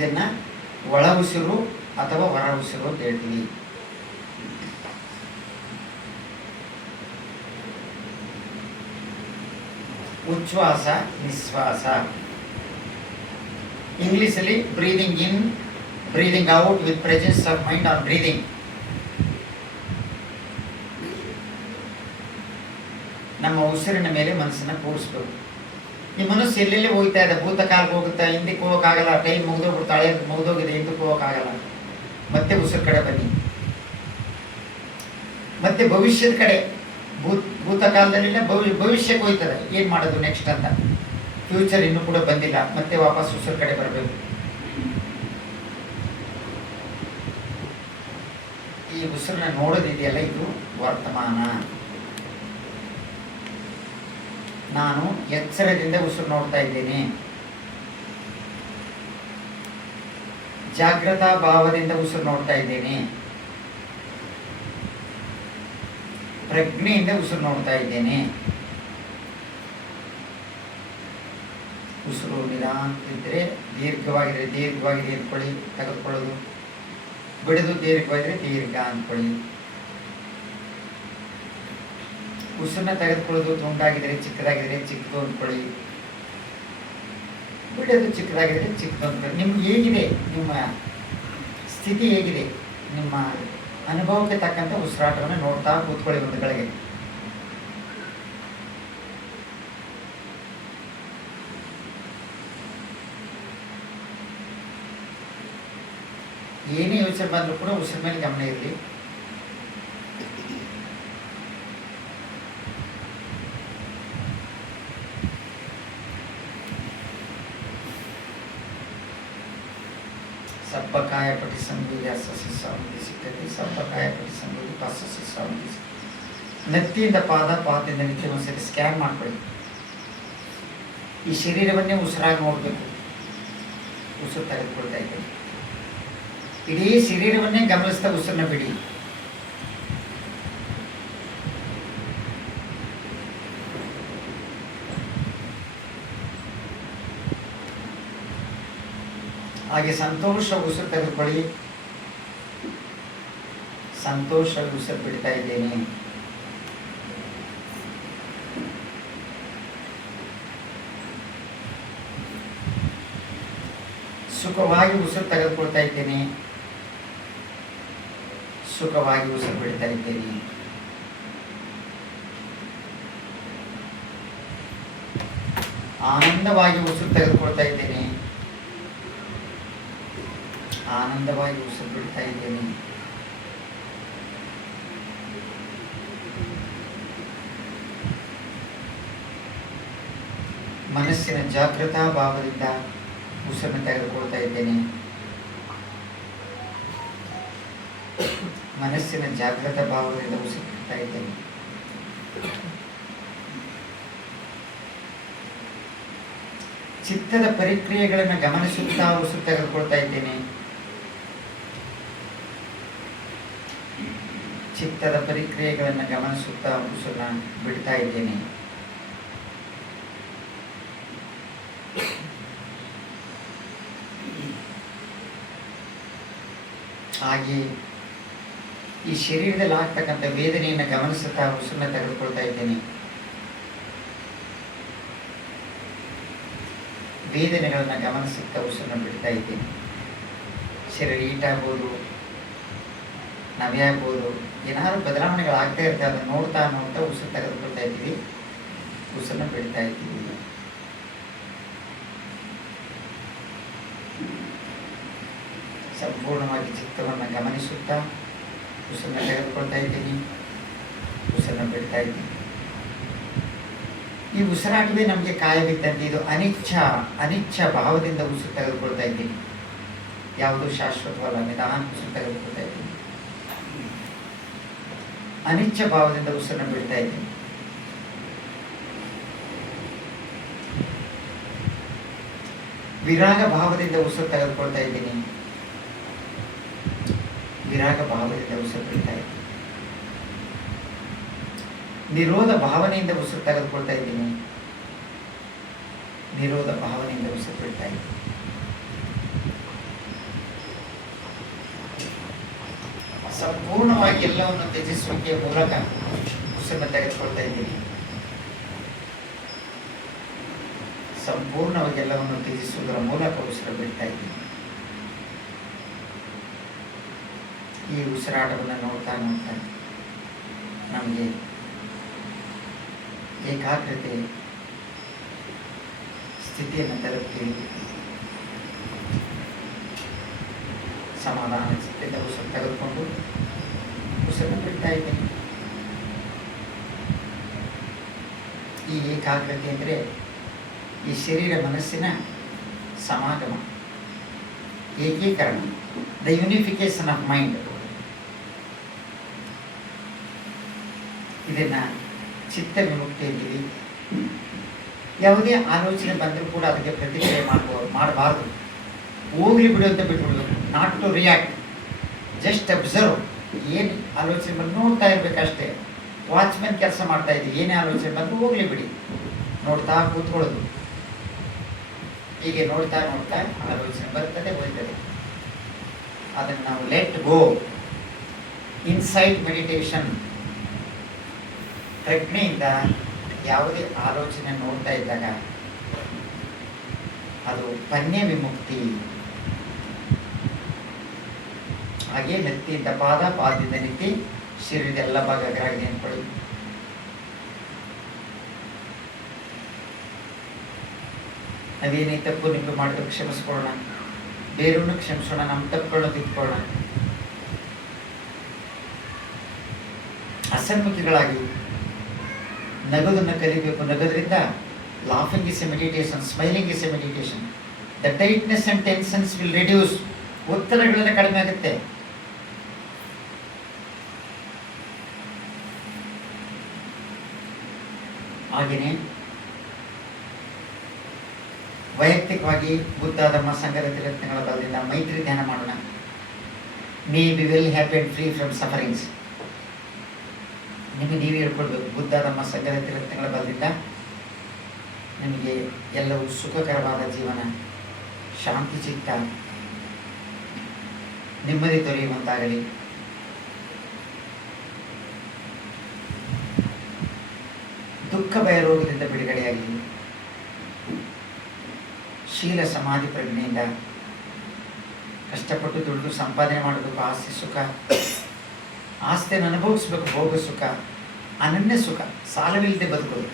ಇದನ್ನು ಒಳ ಉಸಿರು ಅಥವಾ ಹೊರ ಉಸಿರು ಅಂತ ಹೇಳ್ತೀವಿ. ಉಚ್ಛ್ವಾಸ ನಿಶ್ವಾಸ. ಇಂಗ್ಲೀಷಲ್ಲಿ breathing in breathing out with presence of mind on breathing. ನಮ್ಮ ಉಸಿರಿನ ಮೇಲೆ ಮನಸ್ಸನ್ನು ಕೂರಿಸ್ಬೇಕು. ಈ ಮನಸ್ಸು ಎಲ್ಲೆಲ್ಲೇ ಹೋಗ್ತಾ ಇದೆ, ಭೂತಕಾಲಕ್ಕೆ ಹೋಗುತ್ತಾ, ಹಿಂದಕ್ಕೆ ಹೋಗೋಕ್ಕಾಗಲ್ಲ, ಟೈಮ್ ಮುಗಿದೋಗ್ಬಿಡ್ತಾ, ಹಳೆ ಮುಗಿದೋಗಿದೆ, ಹಿಂದಕ್ಕೆ ಹೋಗೋಕ್ಕಾಗಲ್ಲ. ಮತ್ತೆ ಉಸಿರು ಕಡೆ ಬನ್ನಿ. ಮತ್ತೆ ಭವಿಷ್ಯದ ಕಡೆ, ಭೂತಕಾಲದಲ್ಲಿಲ್ಲ, ಭವಿಷ್ಯಕ್ಕೆ ಹೋಗ್ತದೆ, ಏನು ಮಾಡೋದು ನೆಕ್ಸ್ಟ್ ಅಂತ. ಫ್ಯೂಚರ್ ಇನ್ನೂ ಕೂಡ ಬಂದಿಲ್ಲ, ಮತ್ತೆ ವಾಪಸ್ ಉಸಿರು ಕಡೆ ಬರಬೇಕು. ಈ ಉಸಿರನ್ನ ನೋಡೋದಿದೆಯಲ್ಲ, ಇದು ವರ್ತಮಾನ. ನಾನು ಎಚ್ಚರದಿಂದ ಉಸಿರು ನೋಡ್ತಾ ಇದ್ದೇನೆ, ಜಾಗೃತ ಭಾವದಿಂದ ಉಸಿರು ನೋಡ್ತಾ ಇದ್ದೇನೆ, ಪ್ರಜ್ಞೆಯಿಂದ ಉಸಿರು ನೋಡ್ತಾ ಇದ್ದೇನೆ. ಉಸಿರು ನಿಧಾನಕ್ಕಿದ್ರೆ ದೀರ್ಘವಾಗಿದ್ರೆ ದೀರ್ಘವಾಗಿ ಇಟ್ಕೊಳ್ಳಿ, ತೆಗೆದುಕೊಳ್ಳೋದು. ಬಿಡೋದು ದೀರ್ಘವಾಗಿದ್ರೆ ದೀರ್ಘ ಅಂದ್ಕೊಳ್ಳಿ. ಉಸಿರನ್ನ ತೆಗೆದುಕೊಳ್ಳೋದು ತುಂಡಾಗಿದ್ರೆ ಚಿಕ್ಕದಾಗಿದ್ರೆ ಚಿಕ್ಕದು ಅಂದ್ಕೊಳ್ಳಿ. ಬಿಡೋದು ಚಿಕ್ಕದಾಗಿದ್ರೆ ಚಿಕ್ಕದು ಅಂದ್ಕೊಳ್ಳಿ. ನಿಮ್ಗೆ ಹೇಗಿದೆ, ನಿಮ್ಮ ಸ್ಥಿತಿ ಹೇಗಿದೆ, ನಿಮ್ಮ ಅನುಭವಕ್ಕೆ ತಕ್ಕಂಥ ಉಸಿರಾಟವನ್ನು ನೋಡ್ತಾ ಕೂತ್ಕೊಳ್ಳಿ ಒಂದು ಗಳಿಗೆ. ಏನೇ ಯೋಚನೆ ಬಂದರೂ ಕೂಡ ಉಸಿರ ಮೇಲೆ ಗಮನ ಇರಲಿ. ಸಬ್ಬಕಾಯ ಪಟಿ ಸಂಬೂದಿ ಅಸ್ಸಸಿ ಸಾಮೂದಿ ಸಿಕ್ಕತಿ, ಸಬ್ಬಕಾಯ ಪಟಿ ಸಂಬೂದಿ ಪಸ್ಸಸಿ ಸಾಮೂದಿ. ನೆತ್ತಿಯಿಂದ ಪಾದ, ಪಾದದಿಂದ ನಿತ್ಯ ಒಂದ್ಸರಿ ಸ್ಕ್ಯಾನ್ ಮಾಡ್ಕೊಳ್ಳಿ. ಈ ಶರೀರವನ್ನೇ ಉಸಿರಾಗಿ ನೋಡಬೇಕು. ಉಸಿರು ತೆಗೆದುಕೊಳ್ತಾ ಇದ್ದೇನೆ, ಇಡೀ ಶರೀರವನ್ನೇ ಗಮನಿಸ್ತಾ ಉಸಿರನ್ನ ಬಿಡಿ. ಹಾಗೆ ಸಂತೋಷ ಉಸಿರು ತೆಗೆದುಕೊಳ್ಳಿ, ಸಂತೋಷ ಉಸಿರು ಬಿಡ್ತಾ ಇದ್ದೇನೆ. ಸುಖವಾಗಿ ಉಸಿರು ತೆಗೆದುಕೊಳ್ತಾ ಇದ್ದೇನೆ, ಸುಖವಾಗಿ ಉಸಿರು ಬಿಡ್ತಾ ಇದ್ದೇನೆ. ಆನಂದವಾಗಿ ಉಸಿರು ತೆಗೆದುಕೊಳ್ತಾ ಇದ್ದೇನೆ, ಆನಂದವಾಗಿ ಉಸಿರು ಬಿಡ್ತಾ ಇದ್ದೇನೆ. ಮನಸ್ಸಿನ ಜಾಗೃತ ಭಾವದಿಂದ ಉಸಿರನ್ನು ತೆಗೆದುಕೊಳ್ತಾ ಇದ್ದೇನೆ, ಮನಸ್ಸಿನ ಜಾಗೃತ ಭಾವದಿಂದ ಉಸಿರು ಬಿಡ್ತಾ ಇದ್ದೇನೆ. ಚಿತ್ತದ ಪರಿಕ್ರಿಯೆಗಳನ್ನು ಗಮನಿಸುತ್ತಾ ಉಸಿರು ತೆಗೆದುಕೊಳ್ತಾ ಇದ್ದೇನೆ, ಚಿತ್ತದ ಪರಿಕ್ರಿಯೆಗಳನ್ನು ಗಮನಿಸುತ್ತಾ ಉಸಿರನ್ನು ಬಿಡ್ತಾ ಇದ್ದೇನೆ. ಹಾಗೆ ಈ ಶರೀರದಲ್ಲಿ ಆಗ್ತಕ್ಕಂಥ ವೇದನೆಯನ್ನು ಗಮನಿಸುತ್ತಾ ಉಸಿರನ್ನ ತೆಗೆದುಕೊಳ್ತಾ ಇದ್ದೇನೆ. ವೇದನೆಗಳನ್ನು ಗಮನಿಸುತ್ತಾ ಉಸಿರನ್ನ ಬಿಡ್ತಾ ಇದ್ದೇನೆ. ಶರೀರ ಈಟಾಗ್ಬೋದು, ನವೆ ಆಗ್ಬೋದು, ಏನಾದರೂ ಬದಲಾವಣೆಗಳಾಗ್ತಾ ಇರ್ತದೆ, ಅದನ್ನು ನೋಡ್ತಾ ನೋಡ್ತಾ ಉಸಿರು ತೆಗೆದುಕೊಳ್ತಾ ಇದ್ದೀವಿ, ಉಸಿರನ್ನ ಬಿಡ್ತಾ ಇದ್ದೀವಿ. ಸಂಪೂರ್ಣವಾಗಿ ಚಿತ್ತವನ್ನು ಗಮನಿಸುತ್ತಾ ಉಸಿರನ್ನ ತೆಗೆದುಕೊಳ್ತಾ ಇದ್ದೀನಿ, ಉಸಿರನ್ನ ಬಿಡ್ತಾ ಇದ್ದೀನಿ. ಈ ಉಸಿರಾಟವೇ ನಮಗೆ ಕಾಯಬಿದ್ದಂತೆ. ಇದು ಅನಿಚ್ಛ ಭಾವದಿಂದ ಉಸಿರು ತೆಗೆದುಕೊಳ್ತಾ ಇದ್ದೀನಿ. ಯಾವುದು ಶಾಶ್ವತವಲ್ಲ, ನಿಧಾನ ಉಸಿರು ತೆಗೆದುಕೊಳ್ತಾ ಇದ್ದೀನಿ. ಅನಿಚ್ಛ ಭಾವದಿಂದ ಉಸಿರನ್ನ ಬಿಡ್ತಾ ಇದ್ದೀನಿ. ವಿರಾಗ ಭಾವದಿಂದ ಉಸಿರು ತೆಗೆದುಕೊಳ್ತಾ ಇದ್ದೀನಿ, ವಿರಾಗ ಭಾವದಿಂದ ಉಸಿರು ಬಿಡ್ತಾ ಇದ್ದೀನಿ. ನಿರೋಧ ಭಾವನೆಯಿಂದ ಉಸಿರು ತೆಗೆದುಕೊಳ್ತಾ ಇದ್ದೀನಿ, ನಿರೋಧ ಭಾವನೆಯಿಂದ ಉಸಿರು ಬಿಡ್ತಾ ಇದ್ದೀನಿ. ಸಂಪೂರ್ಣವಾಗಿ ಎಲ್ಲವನ್ನು ತ್ಯಜಿಸುವಿಕೆಯ ಮೂಲಕ ಉಸಿರನ್ನು ತೆಗೆದುಕೊಳ್ತಾ ಇದ್ದೀನಿ. ಸಂಪೂರ್ಣವಾಗಿ ಎಲ್ಲವನ್ನು ತ್ಯಜಿಸುವುದರ ಮೂಲಕ ಉಸಿರು ಬಿಡ್ತಾ ಇದ್ದೀನಿ. ಈ ಉಸಿರಾಟವನ್ನು ನೋಡ್ತಾ ನೋಡ್ತಾ ನಮಗೆ ಏಕಾಗ್ರತೆ ಸ್ಥಿತಿಯನ್ನು ತಲುಪ್ತೀವಿ. ಸಮಾಧಾನ ಚಿತ್ತದಿಂದ ಉಸಿರು ತೆಗೆದುಕೊಂಡು ಉಸಿರನ್ನು ಬಿಡ್ತಾ ಇದ್ದೀನಿ. ಈ ಏಕಾಗ್ರತೆ ಅಂದರೆ ಈ ಶರೀರ ಮನಸ್ಸಿನ ಸಮಾಗಮ, ಏಕೀಕರಣ, ದ ಯೂನಿಫಿಕೇಶನ್ ಆಫ್ ಮೈಂಡ್. ಇದನ್ನು ಚಿತ್ತ ವಿಮುಕ್ತಿ ಅಂತೀವಿ. ಯಾವುದೇ ಆಲೋಚನೆ ಬಂದರೂ ಕೂಡ ಅದಕ್ಕೆ ಪ್ರತಿಕ್ರಿಯೆ ಮಾಡಬಾರ್ದು. ಹೋಗ್ಲಿ ಬಿಡು ಅಂತ ಬಿಟ್ಬಿಡೋದು. Not to react, just observe. ಏನು ಆಲೋಚನೆ ಬಂದು ನೋಡ್ತಾ ಇರಬೇಕಷ್ಟೇ. ವಾಚ್ಮೆನ್ ಕೆಲಸ ಮಾಡ್ತಾ ಇದ್ದೀವಿ. ಏನೇ ಆಲೋಚನೆ ಬಂದು ಹೋಗ್ಲಿ ಬಿಡಿ, ನೋಡ್ತಾ ಕೂತ್ಕೊಳ್ಳೋದು. ಹೀಗೆ ನೋಡ್ತಾ ನೋಡ್ತಾ ಆಲೋಚನೆ ಬರ್ತದೆ, ಹೋಗ್ತದೆ. ಅದನ್ನು ನಾವು ಲೆಟ್ ಗೋ, ಇನ್ಸೈಟ್ ಮೆಡಿಟೇಷನ್. ಪ್ರಜ್ಞೆಯಿಂದ ಯಾವುದೇ ಆಲೋಚನೆ ನೋಡ್ತಾ ಇದ್ದಾಗ ಅದು ಪನ್ಯ ವಿಮುಕ್ತಿ. ಹಾಗೆ ನೆತ್ತಿಯಿಂದ ಪಾದ, ಪಾದದಿಂದ ನೆತ್ತಿ, ಶರೀರದ ಎಲ್ಲ ಭಾಗ ಅಗ್ರಾಗಿ ಅಂದ್ಕೊಳ್ಳಿ. ನಾವೇನೇ ತಪ್ಪು ನಿಂಪು ಮಾಡಿದ್ರು ಕ್ಷಮಿಸ್ಕೊಳ್ಳೋಣ, ಬೇರನ್ನು ಕ್ಷಮಿಸೋಣ, ನಮ್ಮ ತಪ್ಪುಗಳನ್ನು ತಿದ್ಕೊಳ್ಳೋಣ. ಹಸನ್ಮುಖಿಗಳಾಗಿ ನಗೋದನ್ನು ಕಲಿಬೇಕು. ನಗೋದ್ರಿಂದ laughing is a meditation, smiling is a meditation. The tightness and tensions will reduce. ಒತ್ತಡಗಳೆಲ್ಲ ಕಡಿಮೆ ಆಗುತ್ತೆ. ಹಾಗೆಯೇ ವೈಯಕ್ತಿಕವಾಗಿ ಬುದ್ಧ ಧರ್ಮ ಸಂಘದ ತ್ರಿರತ್ನಗಳ ಬಲದಿಂದ ಮೈತ್ರಿ ಧ್ಯಾನ ಮಾಡೋಣ. May be well happy and free from sufferings. ನಿಮಗೆ ನೀವು ಹೇಳ್ಕೊಳ್ಬೇಕು, ಬುದ್ಧ ಧರ್ಮ ಸಂಘದ ತ್ರಿರತ್ನಗಳ ಬಲದಿಂದ ನಿಮಗೆ ಎಲ್ಲವೂ ಸುಖಕರವಾದ ಜೀವನ, ಶಾಂತಿ ಚಿತ್ತ, ನೆಮ್ಮದಿ ದೊರೆಯುವಂತಾಗಲಿ. ದುಃಖ ಭಯ ರೋಗದಿಂದ ಬಿಡುಗಡೆಯಾಗಲಿ. ಶೀಲ ಸಮಾಧಿ ಪ್ರಜ್ಞೆಯಿಂದ ಕಷ್ಟಪಟ್ಟು ದುಡಿದು ಸಂಪಾದನೆ ಮಾಡಬೇಕು. ಆಸ್ತಿ ಸುಖ, ಆಸ್ತಿಯನ್ನು ಅನುಭವಿಸಬೇಕು. ಭೋಗ ಸುಖ, ಅನನ್ಯ ಸುಖ, ಸಾಲವಿಲ್ಲದೆ ಬದುಕೋದು,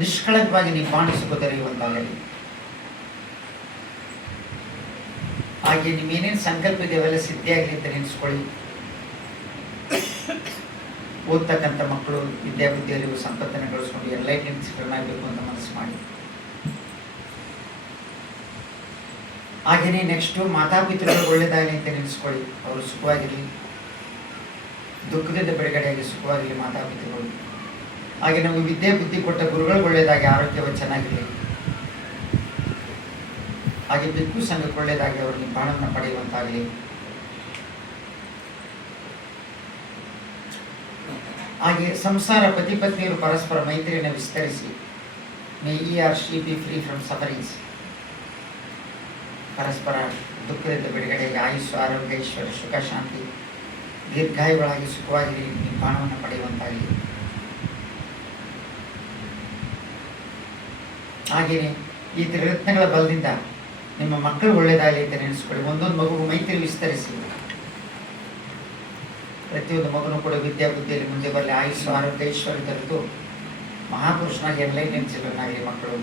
ನಿಷ್ಕಳಂಕವಾಗಿ ನಿಬ್ಬಾಣಿ ಸುಖ ದೊರೆಯುವಂತಾಗಲಿ. ಹಾಗೆ ನಿಮ್ಮೇನೇನು ಸಂಕಲ್ಪ ಇದೆ ಅವೆಲ್ಲ ಸಿದ್ಧಿಯಾಗಲಿ ಅಂತ ನೆನೆಸ್ಕೊಳ್ಳಿ. ಓದ್ತಕ್ಕಂಥ ಮಕ್ಕಳು ವಿದ್ಯಾಬುದ್ಧಿಯಲ್ಲಿ ಸಂಪತ್ತನ್ನು ಗಳಿಸ್ಕೊಂಡು ಎನ್ಲೈಟ್ಮೆಂಟ್ ಆಗಬೇಕು ಅಂತ ಮನಸ್ಸು ಮಾಡಿ. ಹಾಗೆಯೇ ನೆಕ್ಸ್ಟು ಮಾತಾಪಿತೃಗಳು ಒಳ್ಳೆಯದಾಗಲಿ ಅಂತ ನೆನೆಸ್ಕೊಳ್ಳಿ. ಅವರು ಸುಖವಾಗಿರಲಿ, ದುಃಖದಿಂದ ಬಿಡುಗಡೆಯಾಗಿ ಸುಖವಾಗಿರಲಿ ಮಾತಾಪಿತೃಗಳು. ಹಾಗೆ ನಮಗೆ ವಿದ್ಯೆ ಬುದ್ಧಿ ಕೊಟ್ಟ ಗುರುಗಳು ಒಳ್ಳೆಯದಾಗಿ ಆರೋಗ್ಯವಾಗಿ ಚೆನ್ನಾಗಿರಲಿ. ಹಾಗೆ ಬಿಕ್ಕು ಸಂಘಕ್ಕೆ ಒಳ್ಳೆಯದಾಗಿ ಅವರು ನಿಬ್ಬಾಣವನ್ನು ಪಡೆಯುವಂತಾಗಲಿ. ಹಾಗೆ ಸಂಸಾರ ಪತಿ ಪತ್ನಿಯರು ಪರಸ್ಪರ ಮೈತ್ರಿಯನ್ನು ವಿಸ್ತರಿಸಿ. ಮೇ ಈ or she B free from sufferings. ಪರಸ್ಪರ ದುಃಖದಿಂದ ಬಿಡುಗಡೆಗೆ ಆಯುಸ್ಸು, ಆರೋಗ್ಯ, ಐಶ್ವರ್ಯ, ಸುಖ, ಶಾಂತಿ, ದೀರ್ಘಾಯುಗಳಾಗಿ ಸುಖವಾಗಿ ನಿಬ್ಬಾಣವನ್ನು ಪಡೆಯುವಂತಾಗಲಿ. ಹಾಗೆಯೇ ಈ ತ್ರಿರತ್ನಗಳ ಬಲದಿಂದ ನಿಮ್ಮ ಮಕ್ಕಳು ಒಳ್ಳೆಯದಾಗಲಿ ಅಂತ ನೆನೆಸ್ಕೊಳ್ಳಿ. ಒಂದೊಂದು ಮಗುವು ಮೈತ್ರಿ ವಿಸ್ತರಿಸಿ. ಪ್ರತಿಯೊಂದು ಮಗನೂ ಕೂಡ ವಿದ್ಯಾಬುದ್ಧಿಯಲ್ಲಿ ಮುಂದೆ ಬರಲಿ. ಆಯುಸ್ಸು, ಆರೋಗ್ಯ, ಐಶ್ವರ್ಯ ದೊರೆತು ಮಹಾಪುರುಷನಾಗಿ ಎನ್ಲೈಟ್ಮೆಂಟ್ ಚಿಲ್ಡ್ರನ್ನಾಗಲಿ ಮಕ್ಕಳು.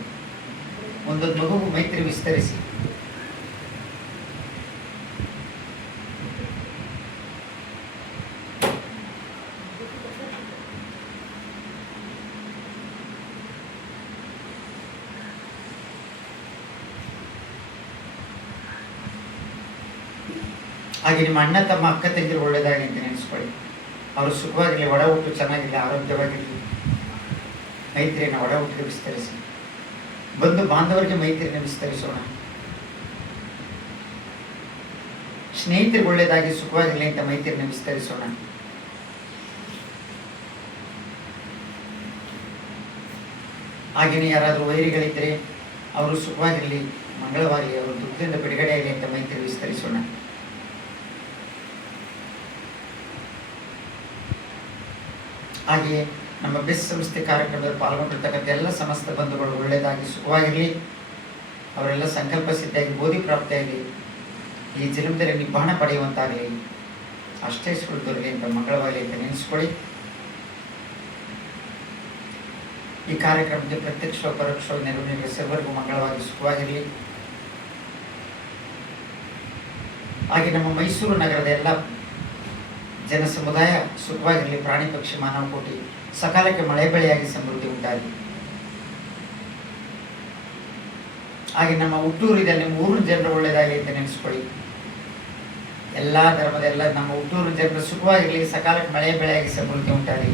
ಒಂದೊಂದು ಮಗುವು ಮೈತ್ರಿ ವಿಸ್ತರಿಸಿ. ಹಾಗೆ ನಿಮ್ಮ ಅಣ್ಣ ತಮ್ಮ ಅಕ್ಕ ತಂಗಿರು ಒಳ್ಳೆಯದಾಗಿ ಅಂತ ನೆನೆಸ್ಕೊಳ್ಳಿ. ಅವರು ಸುಖವಾಗಿರಲಿ, ಒಡ ಹುಟ್ಟು ಚೆನ್ನಾಗಿರಲಿ, ಆರೋಗ್ಯವಾಗಿರಲಿ. ಮೈತ್ರಿಯನ್ನು ಒಡ ಹುಟ್ಟಿಗೆ ವಿಸ್ತರಿಸಿ. ಬಂಧು ಬಾಂಧವರಿಗೆ ಮೈತ್ರಿಯನ್ನು ವಿಸ್ತರಿಸೋಣ. ಸ್ನೇಹಿತರಿಗೆ ಒಳ್ಳೆಯದಾಗಿ ಸುಖವಾಗಿರಲಿ ಅಂತ ಮೈತ್ರಿಯನ್ನು ವಿಸ್ತರಿಸೋಣ. ಹಾಗೆಯೇ ಯಾರಾದರೂ ವೈರಿಗಳಿದ್ದರೆ ಅವರು ಸುಖವಾಗಿರಲಿ, ಮಂಗಳವಾಗಲಿ, ಅವರು ದುಃಖದಿಂದ ಬಿಡುಗಡೆಯಾಗಲಿ ಅಂತ ಮೈತ್ರಿ ವಿಸ್ತರಿಸೋಣ. ಹಾಗೆಯೇ ನಮ್ಮ ಬೆಸ್ಟ್ ಸಂಸ್ಥೆ ಕಾರ್ಯಕ್ರಮದಲ್ಲಿ ಪಾಲ್ಗೊಂಡಿರ್ತಕ್ಕಂಥ ಎಲ್ಲ ಸಮಸ್ತ ಬಂಧುಗಳು ಒಳ್ಳೆಯದಾಗಿ ಸುಖವಾಗಿರಲಿ, ಅವರೆಲ್ಲ ಸಂಕಲ್ಪ ಸಿದ್ಧಿಯಾಗಿ ಬೋಧಿ ಪ್ರಾಪ್ತಿಯಾಗಿ ಈ ಜನ್ಮದಲ್ಲಿ ನಿಬ್ಬಾಣ ಪಡೆಯುವಂತಾಗಲಿ, ಅಷ್ಟೇಶ್ವರ ದೊರಲಿ ಅಂತ ಮಂಗಳವಾಗಲಿ ಅಂತ ನೆನೆಸ್ಕೊಳ್ಳಿ. ಈ ಕಾರ್ಯಕ್ರಮಕ್ಕೆ ಪ್ರತ್ಯಕ್ಷ ಪರೋಕ್ಷ ನೆರವು ಸರ್ವರಿಗೂ ಮಂಗಳವಾಗಿ ಸುಖವಾಗಿರಲಿ. ಹಾಗೆ ನಮ್ಮ ಮೈಸೂರು ನಗರದ ಎಲ್ಲ ಜನ ಸಮುದಾಯ ಸುಖವಾಗಿರಲಿ, ಪ್ರಾಣಿ ಪಕ್ಷಿ ಮಾನವ ಕೋಟಿ ಸಕಾಲಕ್ಕೆ ಮಳೆ ಬೆಳೆಯಾಗಿ ಸಮೃದ್ಧಿ ಉಂಟಾಗಲಿ. ಹಾಗೆ ನಮ್ಮ ಹುಟ್ಟೂರಿನಲ್ಲಿ 3 ಜನರು ಒಳ್ಳೆಯದಾಗಲಿ ಅಂತ ನೆನೆಸ್ಕೊಳ್ಳಿ. ಎಲ್ಲ ಧರ್ಮದ ಎಲ್ಲ ನಮ್ಮ ಹುಟ್ಟೂರು ಜನರು ಸುಖವಾಗಿರಲಿ, ಸಕಾಲಕ್ಕೆ ಮಳೆ ಬೆಳೆಯಾಗಿ ಸಮೃದ್ಧಿ ಉಂಟಾಗಲಿ,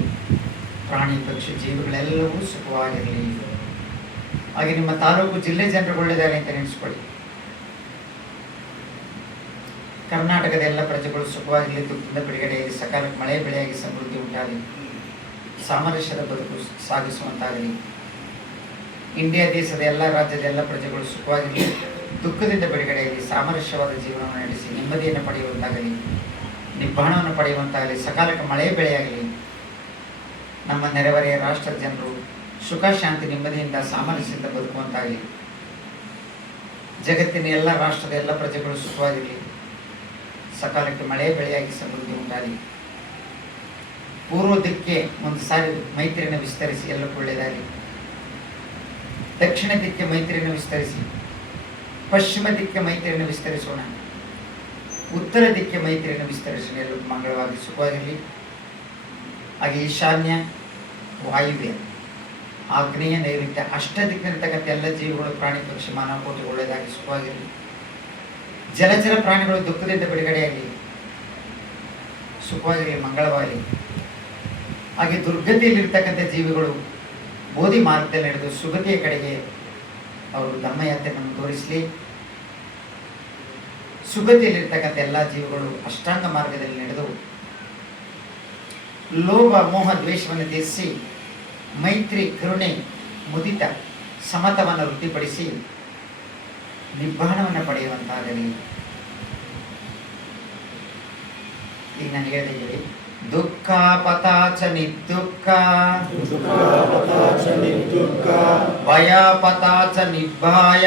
ಪ್ರಾಣಿ ಪಕ್ಷಿ ಜೀವಿಗಳೆಲ್ಲವೂ ಸುಖವಾಗಿರಲಿ. ಹಾಗೆ ನಿಮ್ಮ ತಾಲೂಕು ಜಿಲ್ಲೆ ಜನರು ಒಳ್ಳೆಯದಾಗಲಿ ಅಂತ ನೆನೆಸ್ಕೊಳ್ಳಿ. ಕರ್ನಾಟಕದ ಎಲ್ಲ ಪ್ರಜೆಗಳು ಸುಖವಾಗಿರಲಿ, ದುಃಖದಿಂದ ಬಿಡುಗಡೆಯಾಗಿ ಸಕಾಲಕ್ಕೆ ಮಳೆ ಬೆಳೆಯಾಗಿ ಸಮೃದ್ಧಿ ಉಂಟಾಗಲಿ, ಸಾಮರಸ್ಯದ ಬದುಕು ಸಾಗಿಸುವಂತಾಗಲಿ. ಇಂಡಿಯಾ ದೇಶದ ಎಲ್ಲ ರಾಜ್ಯದ ಎಲ್ಲ ಪ್ರಜೆಗಳು ಸುಖವಾಗಿರಲಿ, ದುಃಖದಿಂದ ಬಿಡುಗಡೆಯಾಗಿ ಸಾಮರಸ್ಯವಾದ ಜೀವನವನ್ನು ನಡೆಸಿ ನೆಮ್ಮದಿಯನ್ನು ಪಡೆಯುವಂತಾಗಲಿ, ನಿಬ್ಬಾಣವನ್ನು ಪಡೆಯುವಂತಾಗಲಿ, ಸಕಾಲಕ್ಕೆ ಮಳೆ ಬೆಳೆಯಾಗಲಿ. ನಮ್ಮ ನೆರೆಹೊರೆಯ ರಾಷ್ಟ್ರದ ಜನರು ಸುಖ ಶಾಂತಿ ನೆಮ್ಮದಿಯಿಂದ ಸಾಮರಸ್ಯದಿಂದ ಬದುಕುವಂತಾಗಲಿ. ಜಗತ್ತಿನ ಎಲ್ಲ ರಾಷ್ಟ್ರದ ಎಲ್ಲ ಪ್ರಜೆಗಳು ಸುಖವಾಗಿರಲಿ, ಸಕಾಲಕ್ಕೆ ಮಳೆ ಬೆಳೆಯಾಗಿ ಸಮೃದ್ಧಿ ಉಂಟಾಗಲಿ. ಪೂರ್ವ ದಿಕ್ಕೆ ಒಂದು ಸಾರಿ ಮೈತ್ರಿಯನ್ನು ವಿಸ್ತರಿಸಿ ಎಲ್ಲಕ್ಕೂ ಒಳ್ಳೆಯದಾಗಲಿ. ದಕ್ಷಿಣ ದಿಕ್ಕೆ ಮೈತ್ರಿಯನ್ನು ವಿಸ್ತರಿಸಿ, ಪಶ್ಚಿಮ ದಿಕ್ಕೆ ಮೈತ್ರಿಯನ್ನು ವಿಸ್ತರಿಸೋಣ, ಉತ್ತರ ದಿಕ್ಕೆ ಮೈತ್ರಿಯನ್ನು ವಿಸ್ತರಿಸೋಣ. ಎಲ್ಲಕ್ಕೂ ಮಂಗಳವಾಗಿ ಸುಖವಾಗಿರಲಿ. ಹಾಗೆ ಈಶಾನ್ಯ, ವಾಯುವ್ಯ, ಆಗ್ನೇಯ, ನೈಋತ್ಯ ಅಷ್ಟ ದಿಕ್ಕಿನಿರ್ತಕ್ಕಂಥ ಎಲ್ಲ ಜೀವಿಗಳು ಪ್ರಾಣಿ ಪಕ್ಷಿ ಮಾನವ ಕೋಟಿ ಒಳ್ಳೆಯದಾಗಿ ಸುಖವಾಗಿರಲಿ. ಜಲಚರ ಪ್ರಾಣಿಗಳು ದುಃಖದಿಂದ ಬಿಡುಗಡೆಯಾಗಲಿ, ಸುಖವಾಗಿರಲಿ, ಮಂಗಳವಾಗಲಿ. ಹಾಗೆ ದುರ್ಗತಿಯಲ್ಲಿರ್ತಕ್ಕಂಥ ಜೀವಿಗಳು ಬೋಧಿ ಮಾರ್ಗದಲ್ಲಿ ನಡೆದು ಸುಗತಿಯ ಕಡೆಗೆ ಅವರು ಧರ್ಮಯಾತ್ರೆಯನ್ನು ತೋರಿಸಲಿ. ಸುಗತಿಯಲ್ಲಿರ್ತಕ್ಕಂಥ ಎಲ್ಲ ಜೀವಿಗಳು ಅಷ್ಟಾಂಗ ಮಾರ್ಗದಲ್ಲಿ ನಡೆದು ಲೋಭ ಮೋಹ ದ್ವೇಷವನ್ನು ತ್ಯಜಿಸಿ ಮೈತ್ರಿ ಕರುಣೆ ಮುದಿತ ಸಮತವನ್ನು ವೃದ್ಧಿಪಡಿಸಿ ನಿಬ್ಬಾಣವನ್ನು ಪಡೆಯುವಂತಾಗಲಿ. ಈಗ ನಾನು ಹೇಳಿದ್ದೇವೆ, ದುಃಖ ಪತಾಚ ನಿದುಃಖ, ಭಯ ಪತಾಚ ನಿಭಾಯ,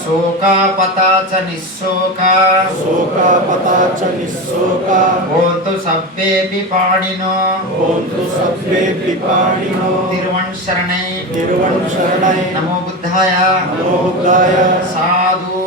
ಶೋಕ ಪತಾಚ ನಿಶೋಕ, ಹೋಂತು ಸಭ್ಯೇಪಿ ಪಾಣಿನೋ, ತಿರುವಣ್ ಶರಣೈ, ನಮೋ ಬುದ್ಧಾಯ, ಸಾಧು